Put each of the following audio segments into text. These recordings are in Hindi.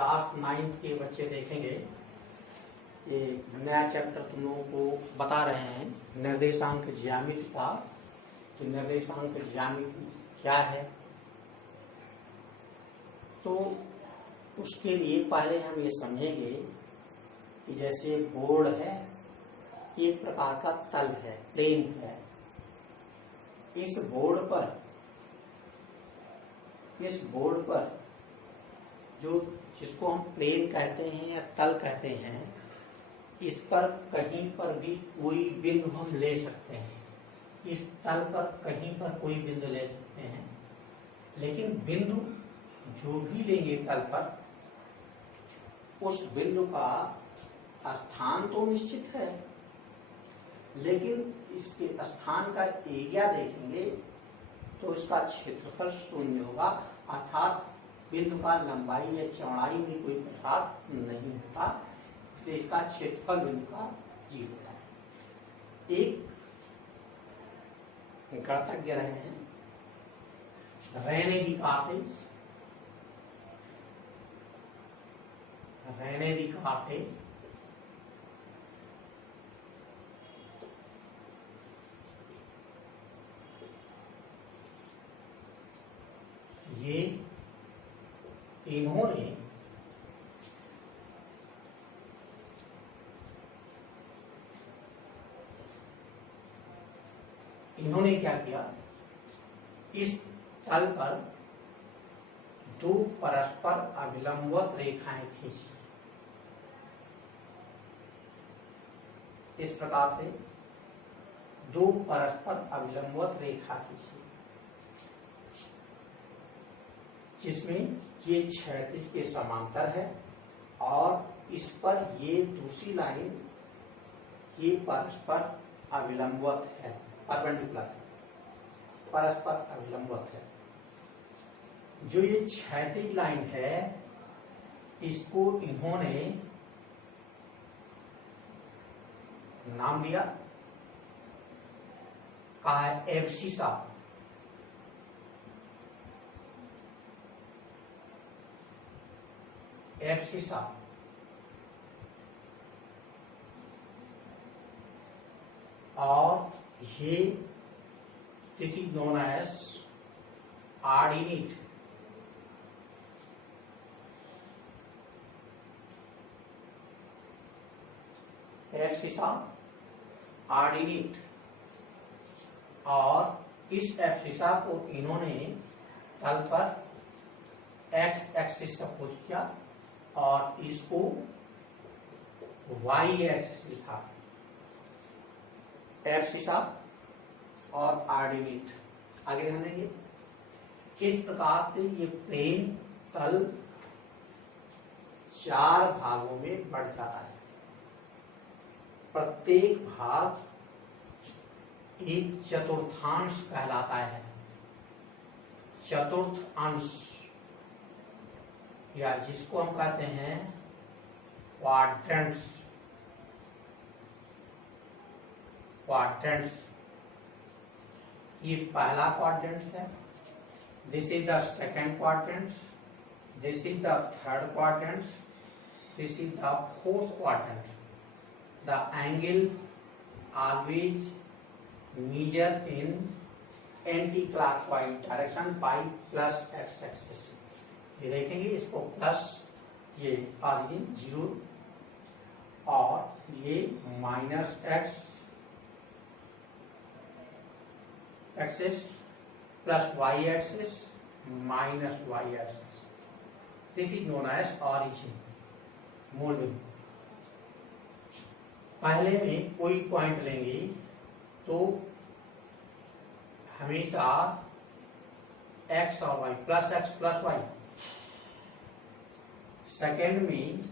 क्लास 9 के बच्चे देखेंगे। ये नया चैप्टर तुम लोगों को बता रहे हैं निर्देशांक ज्यामिति का, कि निर्देशांक ज्यामिति क्या है। तो उसके लिए पहले हम ये समझेंगे कि जैसे बोर्ड है, एक प्रकार का तल है, प्लेन है। इस बोर्ड पर जो जिसको हम प्लेन कहते हैं या तल कहते हैं, इस पर कहीं पर भी कोई बिंदु हम ले सकते हैं। इस तल पर कहीं पर कोई बिंदु ले सकते हैं, लेकिन बिंदु जो भी लेंगे तल पर, उस बिंदु का स्थान तो निश्चित है, लेकिन इसके स्थान का एरिया देखेंगे तो इसका क्षेत्रफल शून्य होगा, अर्थात बिंदु का लंबाई या चौड़ाई में कोई प्रभाव नहीं होता, इसलिए इसका क्षेत्रफल बिंदु का 0 होता है। एक गणतज्ञ रहे हैं रेने डिकार्टे, ये इन्होंने क्या किया, इस तल पर दो परस्पर अभिलंबवत रेखाएं खींची। इस प्रकार से दो परस्पर अभिलंबवत रेखा खींची, जिसमें ये क्षैतिज के समांतर है और इस पर ये दूसरी लाइन ये परस्पर अभिलंबवत है, परपेंडिकुलर है, परस्पर अभिलंबवत है। जो ये क्षैतिज लाइन है, इसको इन्होंने नाम दिया, कहा है एब्सिसा। एब्सिसा और ये this is known as ordinate. Abscissa ordinate, और इस एब्सिसा को इन्होंने तल पर एक्स एक्सिस सपोज किया और इसको वाई एक्सिस लिखा। एब्सिसा और आर्डिनेट आगे रहेंगे। इस प्रकार से ये प्लेन तल 4 भागों में बढ़ जाता है। प्रत्येक भाग एक चतुर्थांश कहलाता है। चतुर्थ अंश, या जिसको हम कहते हैं क्वाड्रेंट्स। ये पहला क्वाड्रेंट है, this is the second quadrant, this is the third quadrant, this is the fourth quadrant. The angle always measure in anti clockwise direction by plus X axis. ये देखेंगे, इसको प्लस, ये ऑरिजिन 0 और ये minus X axis plus Y axis minus Y axis. This is known as origin, मूल बिंदु। पहले में कोई पॉइंट लेंगे तो हमेशा एक्स और Y, plus X plus Y. Second में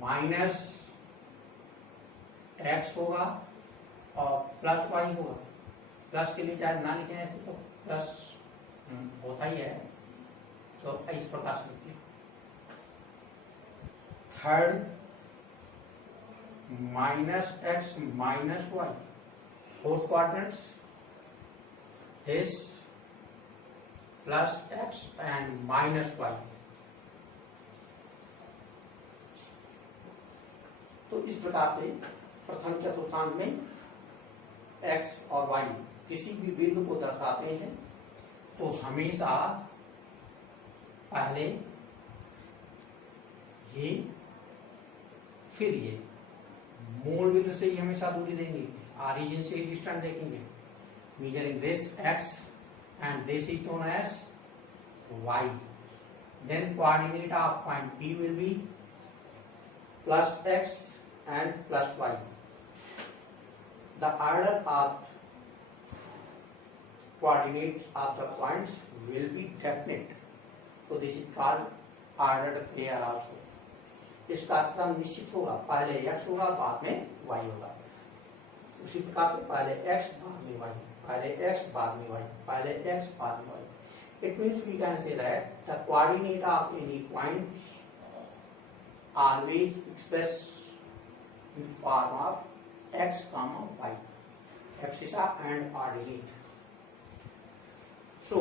माइनस एक्स होगा और प्लस वाई होगा। प्लस के लिए चाहे ना लिखें ऐसे तो प्लस होता ही है, तो इस प्रकार से लिखिए। Third minus X minus Y. Fourth quadrant is plus x and minus y. तो इस प्रकार से प्रथम चतुर्थांश में x और y किसी भी बिंदु को दर्शाते हैं तो हमेशा पहले ये फिर ये मूल बिंदु से ही हमेशा दूरी देंगे, ऑरिजिन से ही डिस्टेंस देखेंगे, measuring this x and this is known as y. Then coordinate of point P will be plus x and plus y. The order of coordinates of the points will be definite. So this is called ordered pair also. इसका क्रम निश्चित होगा, पहले x होगा बाद में y होगा। उसी प्रकार से पहले x बाद में y, पहले x बाद में y, पहले x बाद में y. It means we can say that the coordinate of any point always expressed in form of x, y, abscissa and ordinate. So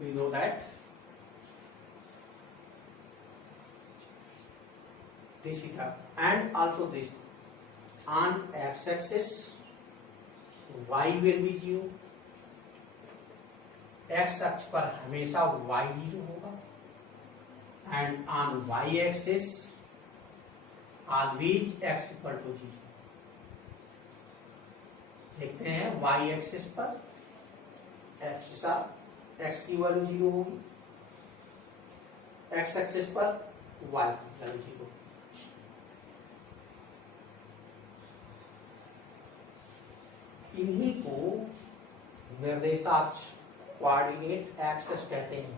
we know that this is and also this on x-axis y will be 0, x अक्ष पर हमेशा y 0 होगा and on y-axis always x equal to 0. देखते हैं y-axis पर एब्सिसा x की वैल्यू 0 होगी, x एक्सिस पर y की वैल्यू 0. इन्हीं को निर्देशाक्ष कोऑर्डिनेट एक्सेस कहते हैं.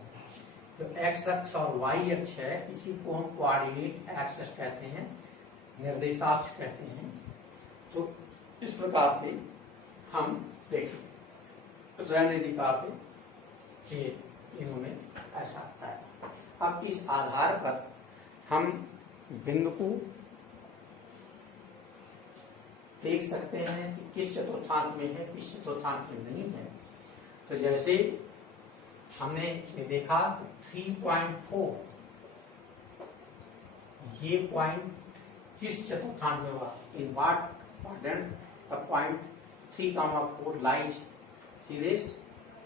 जो x अक्ष और y अक्ष है इसी को हम कोऑर्डिनेट एक्सेस कहते हैं, निर्देशाक्ष कहते हैं. तो इस प्रकार से हम देखें रणनीतिकार पे इन्होंने ऐसा बताया. अब इस आधार पर हम बिंदु को देख सकते हैं कि किस चतुर्थांश में है, किस चतुर्थांश में नहीं है. तो जैसे हमने देखा 3.4 ये पॉइंट किस चतुर्थांश में हुआ, in what quadrant the point 3, 4 lies. See this,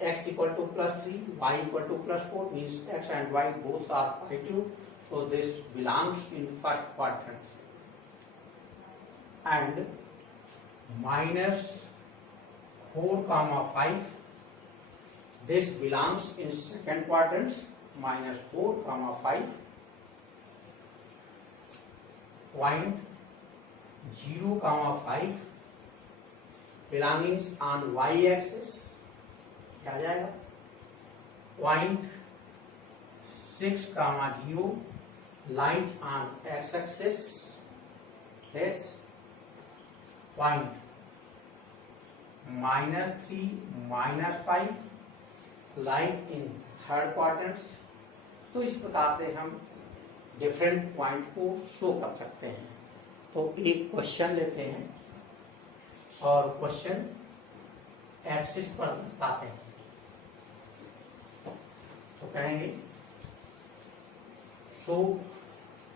x equal to plus 3, y equal to plus 4 means x and y both are positive. So this belongs in first quadrant. And minus 4, 5, this belongs in second quadrant. Minus 4, 5, point 0, 5 belongings on y-axis. क्या आ जाएगा? 0.6, 0 lies on x-axis. Yes. Point -3, -5 lies in third quadrant. तो इस प्रकार से हम डिफरेंट पॉइंट को शो कर सकते हैं. तो एक क्वेश्चन लेते हैं और क्वेश्चन एक्सिस पर बताते हैं. तो कहेंगे show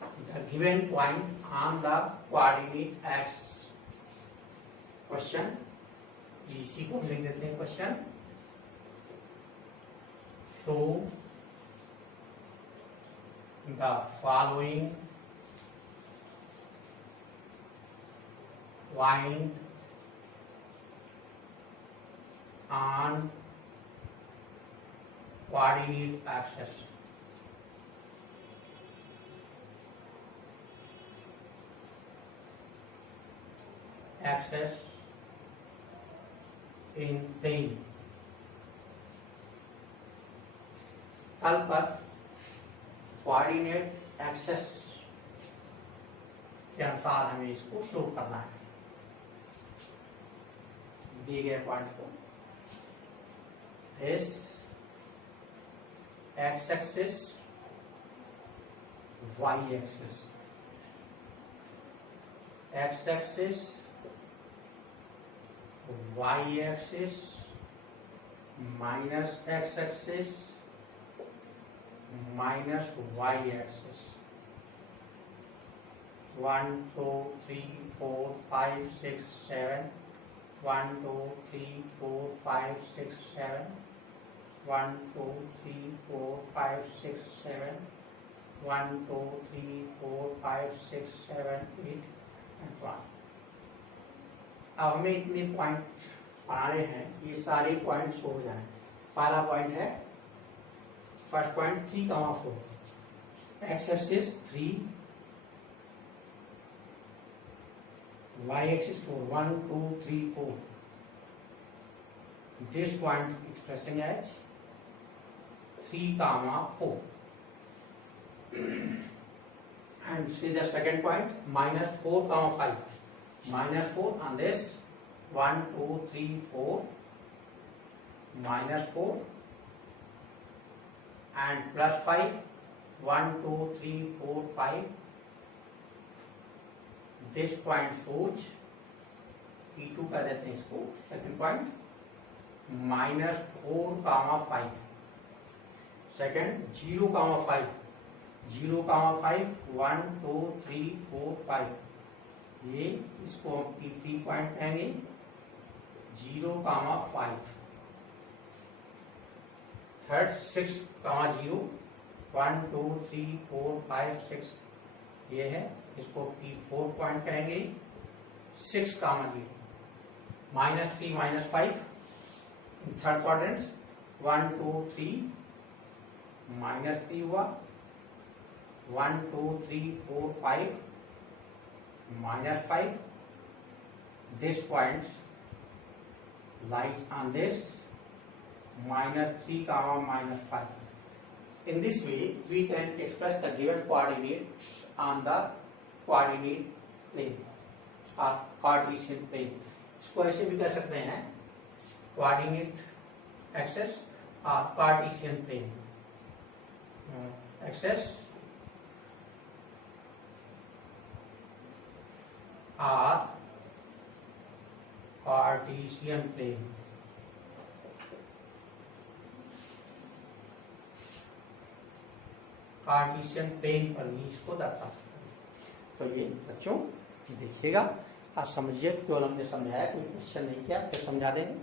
the given point on the coordinate axis. Question इसी को लिख देते हैं. Question show the following point on coordinate axis. Axis in plane. तल पर कोऑर्डिनेट एक्सेस के अनुसार हमें इसको शो करना है. दिए गए पॉइंट को is x-axis, y-axis, x-axis, y-axis minus x-axis minus Y axis 1 2 3 4 5 6 7 1 2 3 4 5 6 7 1 2 3 4 5 6 7 1 2 3 4 5 6 7 8 and 1। अब हमें इतने पॉइंट बनाने हैं, ये सारे पॉइंट्स हो जाए। पहला पॉइंट है, first point 3,4, X axis 3, Y axis 4, 1 2 3 4। This point expressing as 3,4 and see the second point, minus 4,5, minus 4 on this 1 2 3 4 minus 4 and plus 5 1 2 3 4 5। this point shows P2 कर देते हैं इसको। Second point minus 4,5, second 0,5 0,5 1 2 3 4 5। ये इसको हम P3 पॉइंट कहेंगे 0,5। थर्ड 6,0 1 2 3 4 5 6, ये है, इसको P4 पॉइंट कहेंगे 6,0 minus 3 minus 5। Third quadrant 1 2 3 minus 3 हुआ, 1 2 3 4 5 minus 5। this point lies on this minus 3 comma minus 5। in this way we can express the given coordinates on the coordinate plane or Cartesian plane। इसको ऐसे भी कह सकते हैं, coordinate axis or Cartesian plane। axis or Cartesian plane। Cartesian plane पर भी इसको दर्शा सकते हैं। तो ये बच्चों देखिएगा, आप समझिए, केवल हमने समझाया, कोई क्वेश्चन नहीं किया, फिर समझा देंगे।